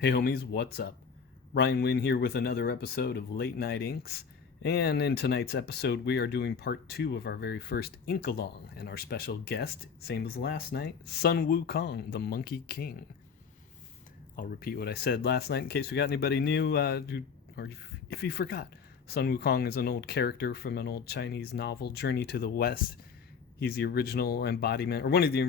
Hey homies, what's up? Ryan Wynn here with another episode of Late Night Inks. And in tonight's episode, we are doing part 2 of our very first Ink Along. And our special guest, same as last night, Sun Wukong, the Monkey King. I'll repeat what I said last night in case we got anybody new, or if you forgot. Sun Wukong is an old character from an old Chinese novel, Journey to the West. He's the original embodiment, or one of the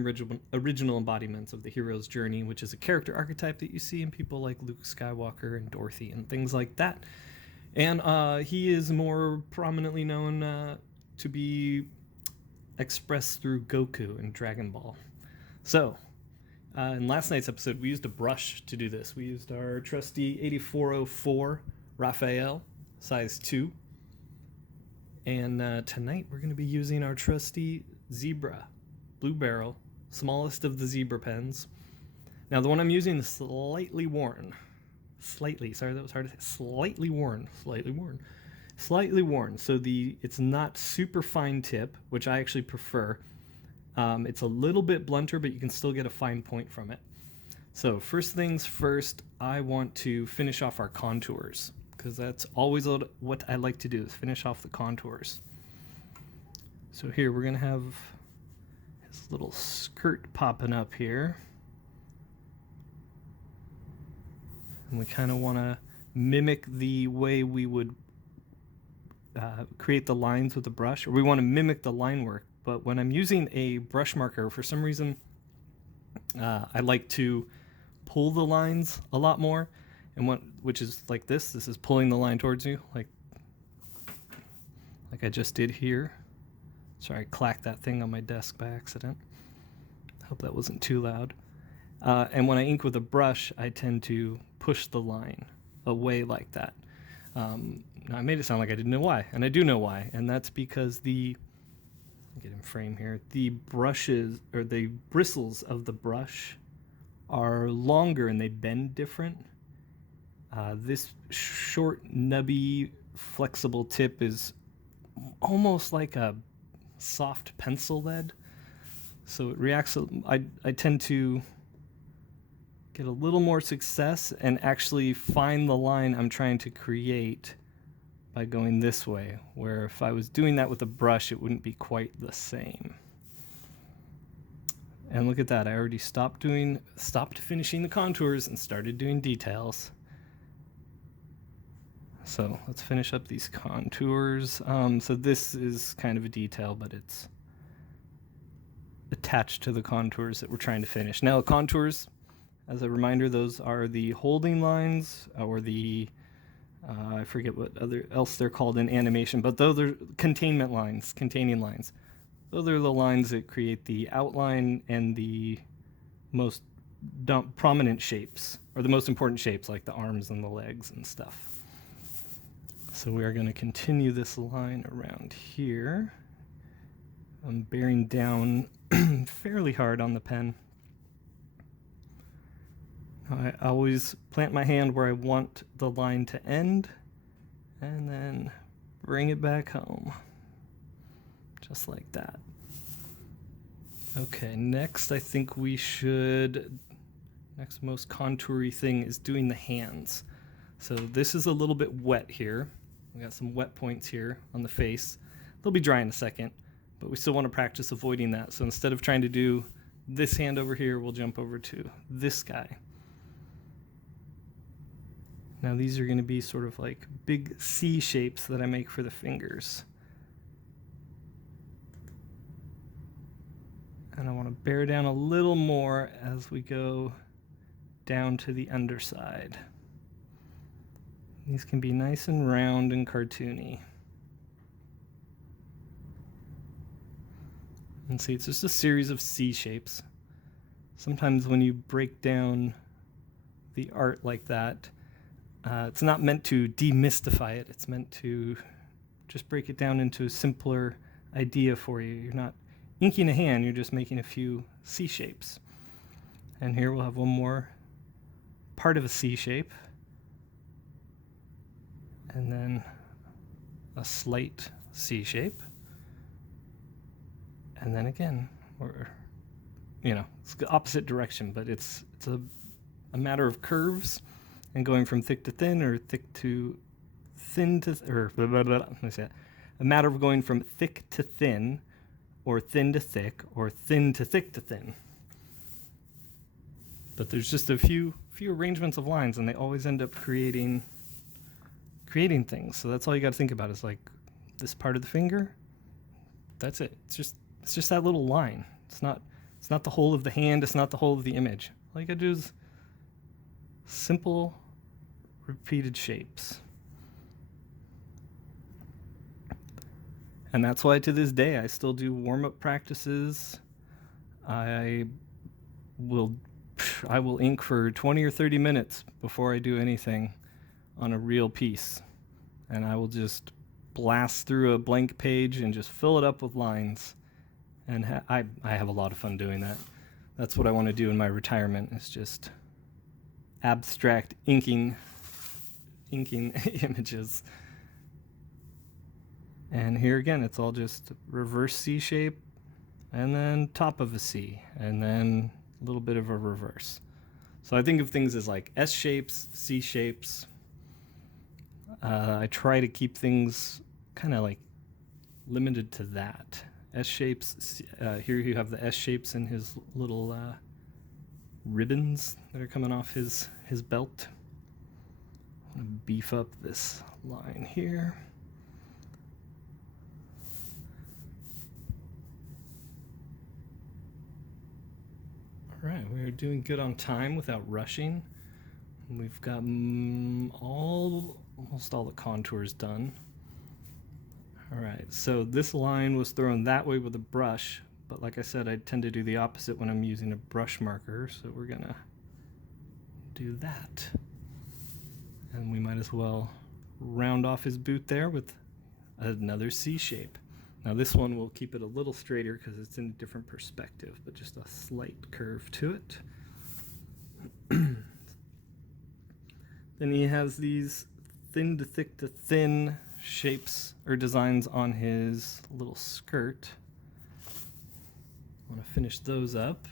original embodiments of the hero's journey, which is a character archetype that you see in people like Luke Skywalker and Dorothy and things like that. And he is more prominently known to be expressed through Goku in Dragon Ball. So, in last night's episode, we used a brush to do this. We used our trusty 8404 Raphael, size 2. And tonight we're going to be using our trusty Zebra Blue Barrel, smallest of the zebra pens. Now the one I'm using is slightly worn. Sorry, that was hard to say. Slightly worn. So it's not super fine tip, which I actually prefer. It's a little bit blunter, but you can still get a fine point from it. So first things first, I want to finish off our contours, because that's always what I like to do, is finish off the contours. So here we're going to have his little skirt popping up here. And we kind of want to mimic the way we would create the lines with the brush, or we want to mimic the line work. But when I'm using a brush marker, for some reason, I like to pull the lines a lot more. And which is like this. This is pulling the line towards you, like I just did here. Sorry, I clacked that thing on my desk by accident. Hope that wasn't too loud. And when I ink with a brush, I tend to push the line away like that. Now I made it sound like I didn't know why, and I do know why, and that's because get in frame here. The brushes, or the bristles of the brush, are longer and they bend different. This short, nubby, flexible tip is almost like a soft pencil lead. So it reacts. I tend to get a little more success and actually find the line I'm trying to create by going this way, where if I was doing that with a brush, it wouldn't be quite the same. And look at that, I already stopped finishing the contours and started doing details. So let's finish up these contours. So this is kind of a detail, but it's attached to the contours that we're trying to finish. Now, contours, as a reminder, those are the holding lines, or the I forget what else they're called in animation, but those are containing lines. Those are the lines that create the outline and the most prominent shapes, or the most important shapes, like the arms and the legs and stuff. So we are going to continue this line around here. I'm bearing down fairly hard on the pen. I always plant my hand where I want the line to end, and then bring it back home. Just like that. Okay, next I think next most contoury thing is doing the hands. So this is a little bit wet here. We got some wet points here on the face. They'll be dry in a second, but we still want to practice avoiding that. So instead of trying to do this hand over here, we'll jump over to this guy. Now these are going to be sort of like big C shapes that I make for the fingers. And I want to bear down a little more as we go down to the underside. These can be nice and round and cartoony. And see, it's just a series of C shapes. Sometimes when you break down the art like that, it's not meant to demystify it. It's meant to just break it down into a simpler idea for you. You're not inking a hand, you're just making a few C shapes. And here we'll have one more part of a C shape. And then a slight C shape. And then again, it's the opposite direction, but it's a matter of curves. and going from thick to thin, or thick to thin to, or blah, blah, blah, let me say that. A matter of going from thick to thin, or thin to thick, or thin to thick to thin. But there's just a few arrangements of lines, and they always end up creating things. So that's all you got to think about is like this part of the finger. That's it. It's just that little line. It's not the whole of the hand. It's not the whole of the image. All you got to do is simple, repeated shapes. And that's why to this day I still do warm-up practices. I will ink for 20 or 30 minutes before I do anything on a real piece. And I will just blast through a blank page and just fill it up with lines. And I have a lot of fun doing that. That's what I want to do in my retirement, is just abstract inking images. And here again, it's all just reverse C shape, and then top of a C, and then a little bit of a reverse. So I think of things as like S shapes, C shapes. I try to keep things kind of like limited to that. S shapes, here you have the S shapes in his little ribbons that are coming off his belt. I'm going to beef up this line here. All right, we're doing good on time without rushing. We've got almost all the contours done. All right, so this line was thrown that way with a brush, but like I said, I tend to do the opposite when I'm using a brush marker, so we're gonna do that. And we might as well round off his boot there with another C shape. Now this one will keep it a little straighter because it's in a different perspective, but just a slight curve to it. Then he has these thin to thick to thin shapes or designs on his little skirt. I want to finish those up.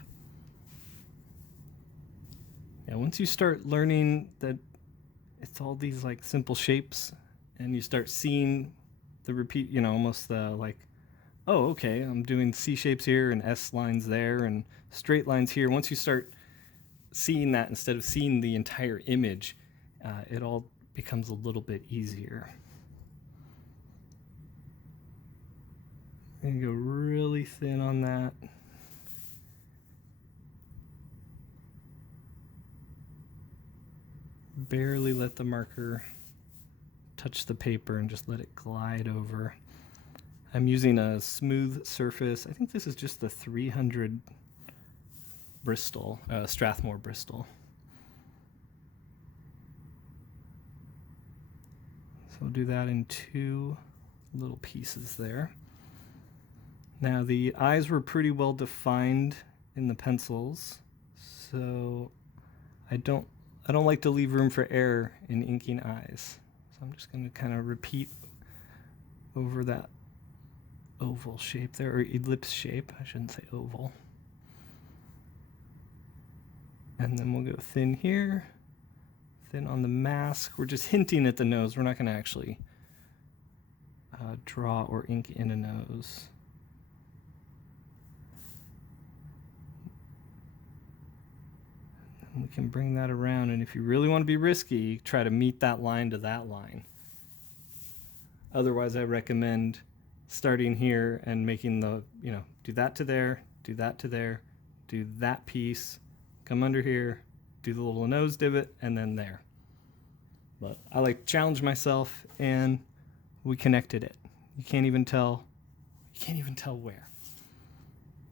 Yeah, once you start learning that it's all these like simple shapes, and you start seeing the repeat, almost the like, oh, okay, I'm doing C shapes here and S lines there and straight lines here. Once you start seeing that instead of seeing the entire image, it all becomes a little bit easier. I'm gonna go really thin on that. Barely let the marker touch the paper and just let it glide over. I'm using a smooth surface. I think this is just the 300 Bristol, Strathmore Bristol. So I'll do that in 2 little pieces there. Now the eyes were pretty well defined in the pencils, so I don't like to leave room for error in inking eyes. So I'm just going to kind of repeat over that oval shape there, or ellipse shape. I shouldn't say oval. And then we'll go thin here, thin on the mask. We're just hinting at the nose. We're not going to actually draw or ink in a nose. And we can bring that around, and if you really want to be risky, try to meet that line to that line. Otherwise, I recommend starting here and making the, do that to there, do that to there, do that piece, come under here, do the little nose divot, and then there. But I like to challenge myself, and we connected it. You can't even tell where.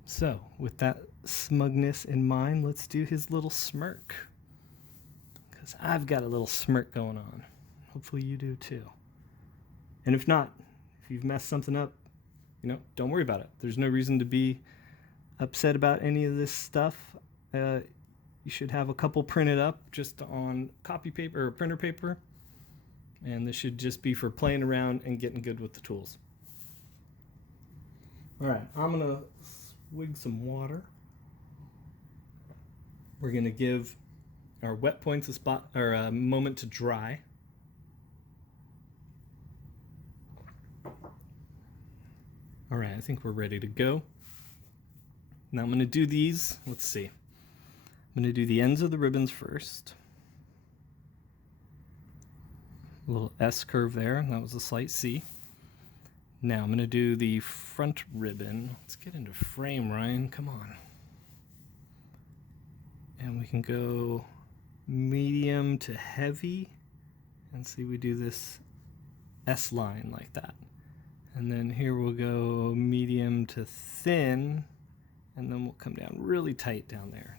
So with that smugness in mind, let's do his little smirk. Because I've got a little smirk going on. Hopefully you do too. And if not, if you've messed something up, don't worry about it. There's no reason to be upset about any of this stuff. You should have a couple printed up just on copy paper or printer paper. And this should just be for playing around and getting good with the tools. All right, I'm going to swig some water. We're going to give our wet point's a spot or a moment to dry. All right, I think we're ready to go. Now I'm going to do these. Let's see. I'm going to do the ends of the ribbons first. A little S curve there. That was a slight C. Now I'm going to do the front ribbon. Let's get into frame, Ryan. Come on. And we can go medium to heavy. And see, we do this S line like that. And then here we'll go medium to thin. And then we'll come down really tight down there.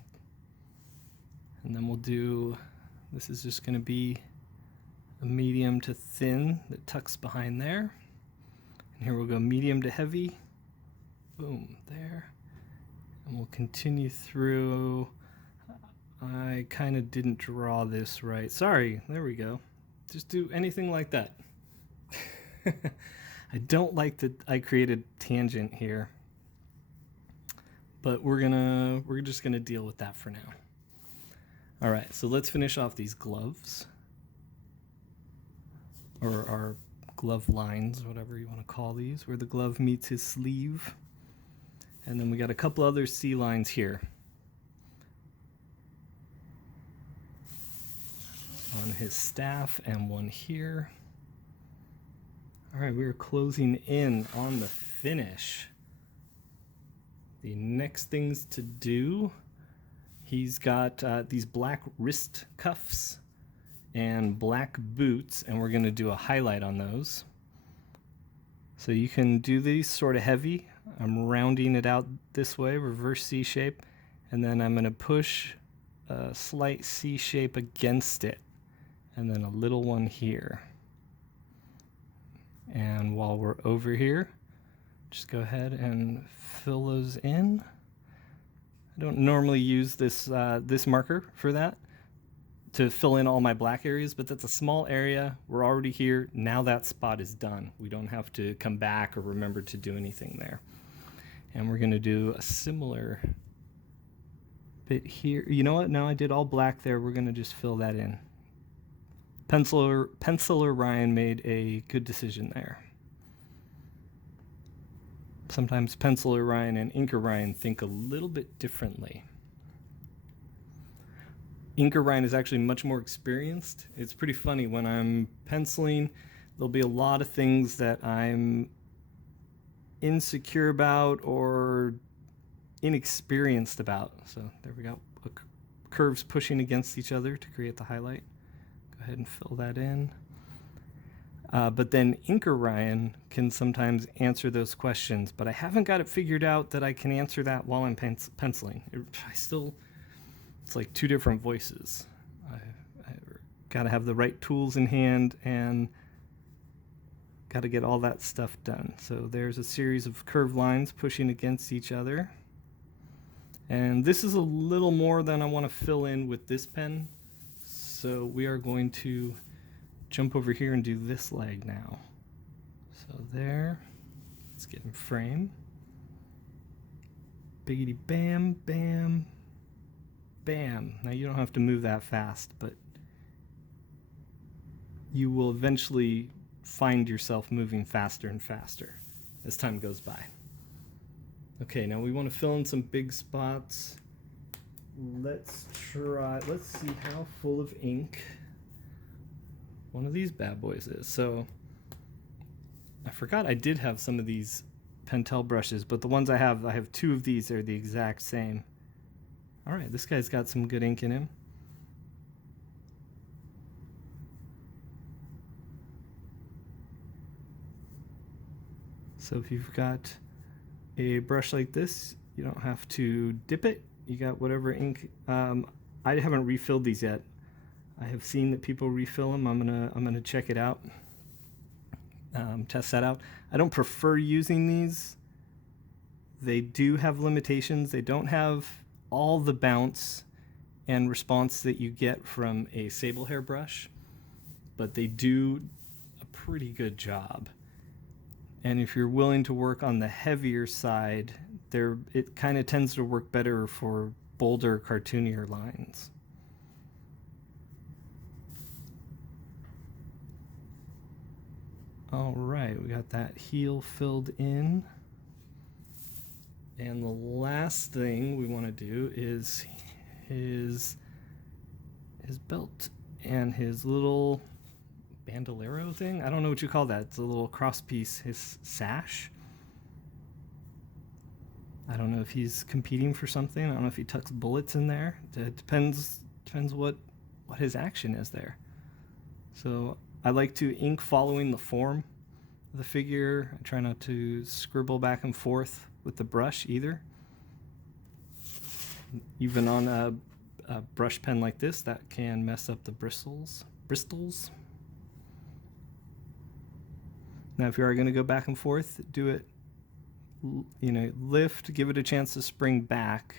And then we'll do, this is just going to be a medium to thin that tucks behind there. And here we'll go medium to heavy. Boom, there. And we'll continue through. I kind of didn't draw this right. Sorry, there we go. Just do anything like that. I don't like that I created tangent here. But we're just gonna deal with that for now. All right, so let's finish off these gloves. Or our glove lines, whatever you want to call these, where the glove meets his sleeve. And then we got a couple other C lines here. On his staff and one here. All right, we're closing in on the finish. The next things to do, he's got these black wrist cuffs and black boots, and we're going to do a highlight on those. So you can do these sort of heavy. I'm rounding it out this way, reverse C shape, and then I'm going to push a slight C shape against it, and then a little one here. And while we're over here, just go ahead and fill those in. I don't normally use this this marker for that, to fill in all my black areas, but that's a small area. We're already here. Now that spot is done. We don't have to come back or remember to do anything there. And we're going to do a similar bit here. You know what? Now I did all black there. We're going to just fill that in. Penciler Ryan made a good decision there. Sometimes Penciler Ryan and Inker Ryan think a little bit differently. Inker Ryan is actually much more experienced. It's pretty funny. When I'm penciling, there'll be a lot of things that I'm insecure about or inexperienced about. So there we go. Curves pushing against each other to create the highlight. Go ahead and fill that in. But then Inker Ryan can sometimes answer those questions, but I haven't got it figured out that I can answer that while I'm penciling. It's like two different voices. I got to have the right tools in hand and got to get all that stuff done. So there's a series of curved lines pushing against each other. And this is a little more than I want to fill in with this pen. So we are going to jump over here and do this leg now. So there, let's get in frame. Biggity bam, bam, bam. Now you don't have to move that fast, but you will eventually find yourself moving faster and faster as time goes by. Okay, now we want to fill in some big spots. Let's see how full of ink one of these bad boys is. So I forgot I did have some of these Pentel brushes, but the ones I have two of these. They're the exact same. All right, this guy's got some good ink in him. So if you've got a brush like this, you don't have to dip it. You got whatever ink. I haven't refilled these yet. I have seen that people refill them. I'm gonna check it out, test that out. I don't prefer using these. They do have limitations. They don't have all the bounce and response that you get from a sable hair brush, but they do a pretty good job. And if you're willing to work on the heavier side, it kind of tends to work better for bolder, cartoonier lines. All right, we got that heel filled in. And the last thing we want to do is his belt and his little bandolero thing. I don't know what you call that. It's a little cross piece, his sash. I don't know if he's competing for something. I don't know if he tucks bullets in there. It depends what his action is there. So I like to ink following the form of the figure. I try not to scribble back and forth with the brush either. Even on a brush pen like this, that can mess up the bristles. Now, if you are going to go back and forth, do it, lift, give it a chance to spring back.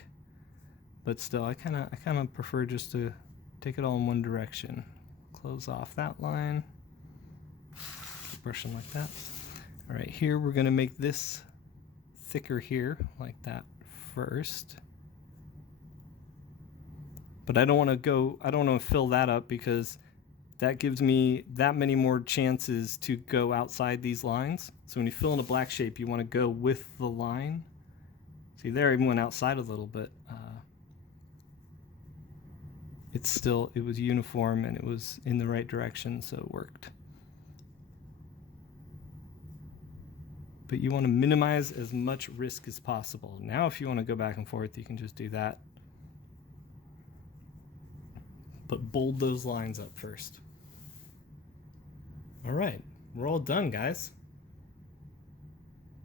But still, I kind of prefer just to take it all in one direction. Close off that line. Brushing like that. All right, here we're going to make this thicker here, like that first. But I don't want to fill that up because that gives me that many more chances to go outside these lines. So when you fill in a black shape, you want to go with the line. See there, I even went outside a little bit. It was uniform and it was in the right direction, so it worked. But you want to minimize as much risk as possible. Now, if you want to go back and forth, you can just do that. But bold those lines up first. All right, we're all done, guys.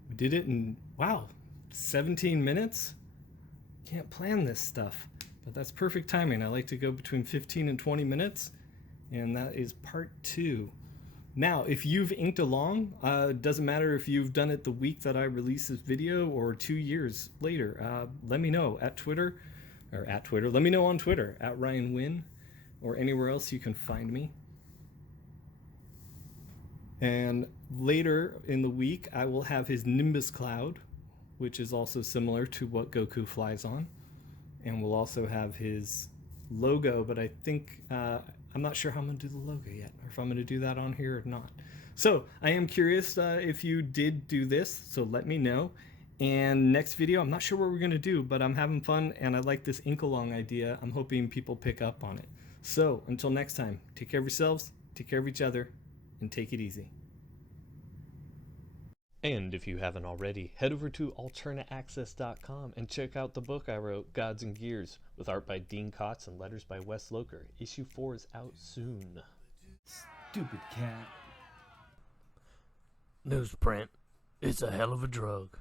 We did it in, wow, 17 minutes? Can't plan this stuff, but that's perfect timing. I like to go between 15 and 20 minutes, and that is part 2. Now, if you've inked along, doesn't matter if you've done it the week that I release this video or 2 years later, let me know at Twitter, let me know on Twitter, at Ryan Wynn, or anywhere else you can find me. And later in the week, I will have his Nimbus Cloud, which is also similar to what Goku flies on. And we'll also have his logo, but I think, I'm not sure how I'm going to do the logo yet, or if I'm going to do that on here or not. So I am curious if you did do this, so let me know. And next video, I'm not sure what we're going to do, but I'm having fun, and I like this ink-along idea. I'm hoping people pick up on it. So until next time, take care of yourselves, take care of each other, and take it easy. And if you haven't already, head over to alternaaccess.com and check out the book I wrote, Gods and Gears, with art by Dean Kotz and letters by Wes Loker. Issue 4 is out soon. Stupid cat. Newsprint. It's a hell of a drug.